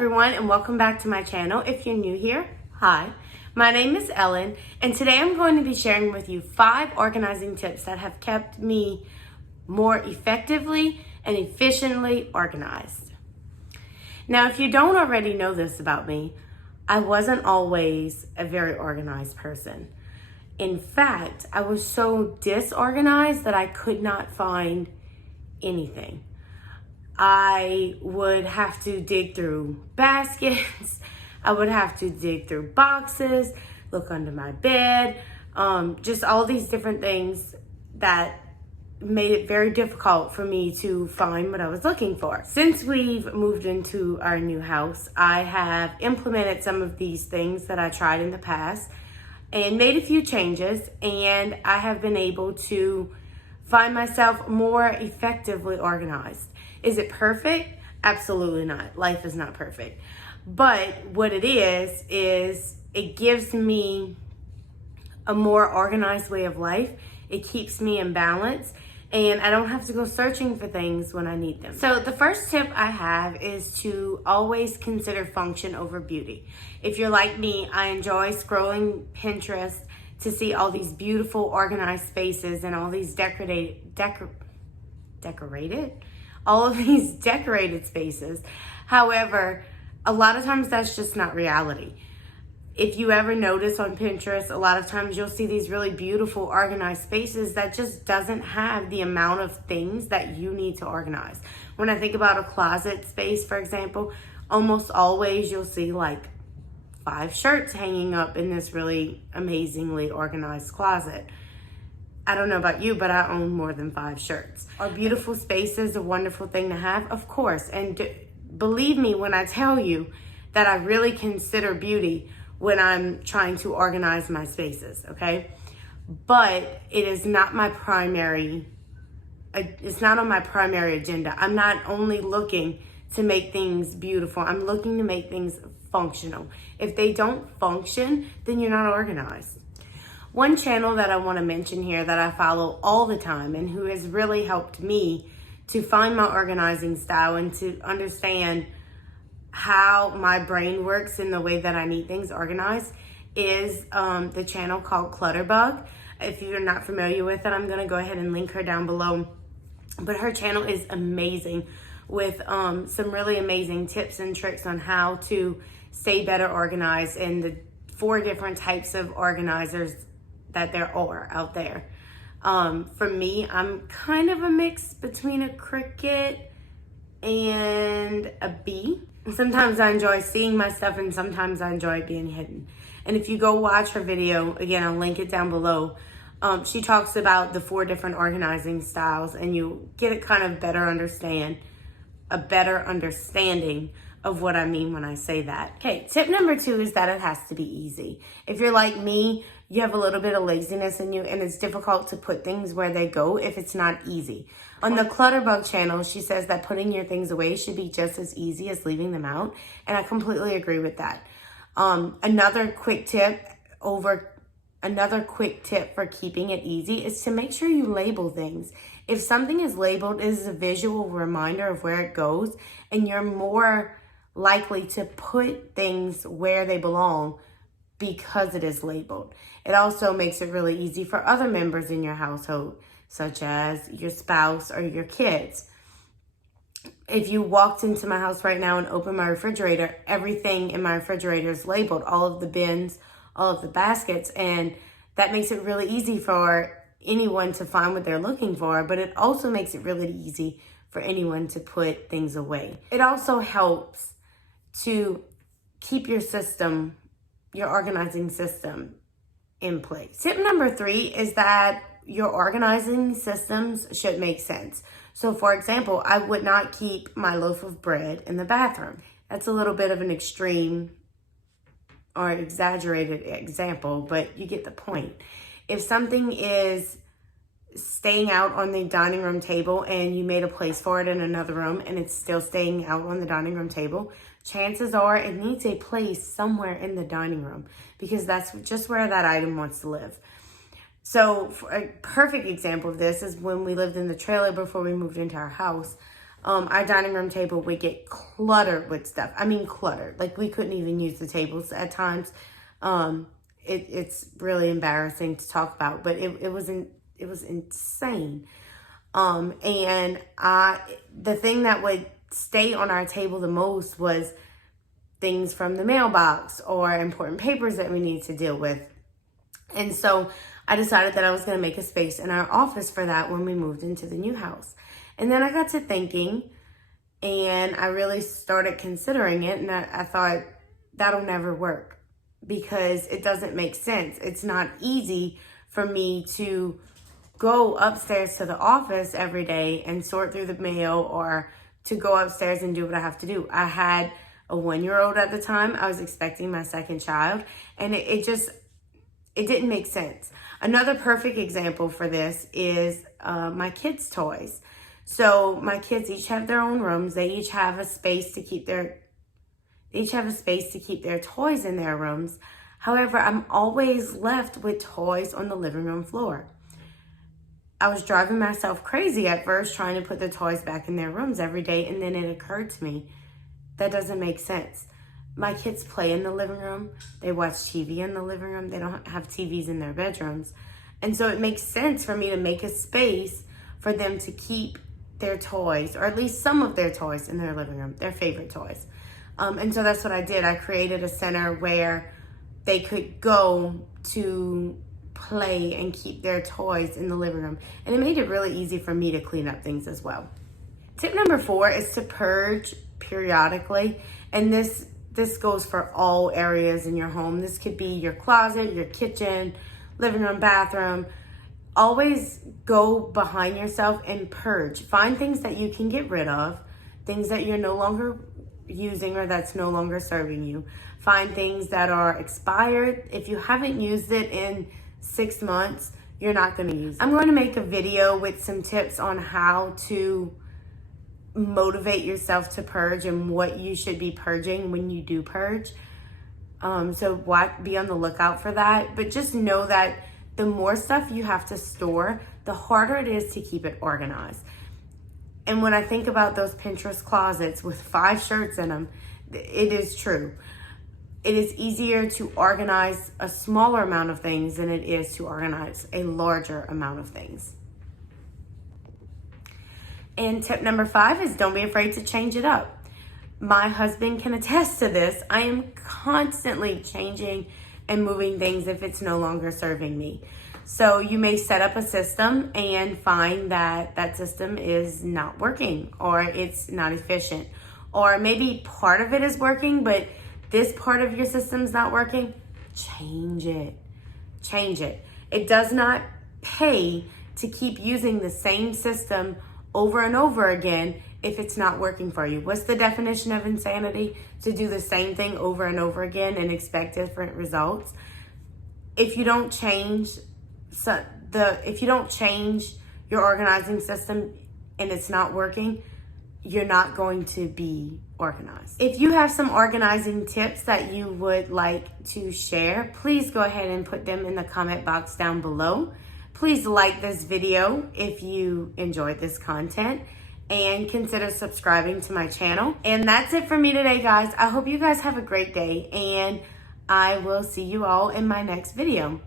everyone, and welcome back to my channel. If you're new here, hi. My name is Ellen, and today I'm going to be sharing with you 5 organizing tips that have kept me more effectively and efficiently organized. Now, if you don't already know this about me, I wasn't always a very organized person. In fact, I was so disorganized that I could not find anything. I would have to dig through baskets. I would have to dig through boxes, look under my bed, just all these different things that made it very difficult for me to find what I was looking for. Since we've moved into our new house, I have implemented some of these things that I tried in the past and made a few changes, and I have been able to find myself more effectively organized. Is it perfect? Absolutely not. Life is not perfect. But what it is it gives me a more organized way of life. It keeps me in balance, and I don't have to go searching for things when I need them. So the first tip I have is to always consider function over beauty. If you're like me, I enjoy scrolling Pinterest to see all these beautiful organized spaces and all these decorated spaces. However, a lot of times that's just not reality. If you ever notice on Pinterest, a lot of times you'll see these really beautiful organized spaces that just doesn't have the amount of things that you need to organize. When I think about a closet space, for example, almost always you'll see like 5 shirts hanging up in this really amazingly organized closet. I don't know about you, but I own more than 5 shirts. Are beautiful spaces a wonderful thing to have? Of course. And believe me when I tell you that I really consider beauty when I'm trying to organize my spaces, okay? But it is not my primary, it's not on my primary agenda. I'm not only looking to make things beautiful, I'm looking to make things functional. If they don't function, then you're not organized. One channel that I want to mention here that I follow all the time and who has really helped me to find my organizing style and to understand how my brain works in the way that I need things organized is the channel called Clutterbug. If you're not familiar with it, I'm going to go ahead and link her down below. But her channel is amazing with some really amazing tips and tricks on how to stay better organized and the 4 different types of organizers that there are out there. For me, I'm kind of a mix between a cricket and a bee. Sometimes I enjoy seeing my stuff and sometimes I enjoy it being hidden. And if you go watch her video, again, I'll link it down below. She talks about the 4 different organizing styles and you get a better understanding of what I mean when I say that. Okay, tip number 2 is that it has to be easy. If you're like me, you have a little bit of laziness in you and it's difficult to put things where they go if it's not easy. On the Clutterbug channel, she says that putting your things away should be just as easy as leaving them out, and I completely agree with that. Another quick tip for keeping it easy is to make sure you label things. If something is labeled, it is a visual reminder of where it goes, and you're more likely to put things where they belong because it is labeled. It also makes it really easy for other members in your household, such as your spouse or your kids. If you walked into my house right now and opened my refrigerator, everything in my refrigerator is labeled, all of the bins, all of the baskets, and that makes it really easy for anyone to find what they're looking for, but it also makes it really easy for anyone to put things away. It also helps to keep your organizing system in place. Tip number 3 is that your organizing systems should make sense. So for example, I would not keep my loaf of bread in the bathroom. That's a little bit of an extreme or exaggerated example, but you get the point. If something is staying out on the dining room table and you made a place for it in another room and it's still staying out on the dining room table, chances are it needs a place somewhere in the dining room because that's just where that item wants to live. So a perfect example of this is when we lived in the trailer before we moved into our house. our dining room table would get cluttered with stuff. I mean, cluttered. Like, we couldn't even use the tables at times. It's really embarrassing to talk about, but it was insane. And the thing that would stay on our table the most was things from the mailbox or important papers that we need to deal with. And so I decided that I was going to make a space in our office for that when we moved into the new house. And then I got to thinking, and I really started considering it, and I thought, that'll never work because it doesn't make sense. It's not easy for me to go upstairs to the office every day and sort through the mail, or to go upstairs and do what I have to do. I had a 1-year-old at the time. I was expecting my second child, and it didn't make sense. Another perfect example for this is my kids' toys. So my kids each have their own rooms. They each have a space to keep their toys in their rooms. However, I'm always left with toys on the living room floor. I was driving myself crazy at first trying to put the toys back in their rooms every day, and then it occurred to me, that doesn't make sense. My kids play in the living room. They watch TV in the living room. They don't have TVs in their bedrooms. And so it makes sense for me to make a space for them to keep their toys, or at least some of their toys, in their living room, their favorite toys. And so that's what I did. I created a center where they could go to play and keep their toys in the living room. And it made it really easy for me to clean up things as well. Tip number 4 is to purge periodically. And this goes for all areas in your home. This could be your closet, your kitchen, living room, bathroom. Always go behind yourself and purge. Find things that you can get rid of, things that you're no longer using or that's no longer serving you. Find things that are expired. If you haven't used it in 6 months, you're not going to use it. I'm going to make a video with some tips on how to motivate yourself to purge and what you should be purging when you do purge. So be on the lookout for that. But just know that the more stuff you have to store, the harder it is to keep it organized. And when I think about those Pinterest closets with 5 shirts in them, it is true. It is easier to organize a smaller amount of things than it is to organize a larger amount of things. And tip number 5 is don't be afraid to change it up. My husband can attest to this. I am constantly changing and moving things if it's no longer serving me. So you may set up a system and find that that system is not working, or it's not efficient, or maybe part of it is working, but this part of your system's not working. Change it. Change it. It does not pay to keep using the same system over and over again if it's not working for you. What's the definition of insanity? To do the same thing over and over again and expect different results. If you don't change your organizing system and it's not working, you're not going to be organized. If you have some organizing tips that you would like to share, please go ahead and put them in the comment box down below. Please like this video if you enjoyed this content, and consider subscribing to my channel. And that's it for me today, guys. I hope you guys have a great day, and I will see you all in my next video.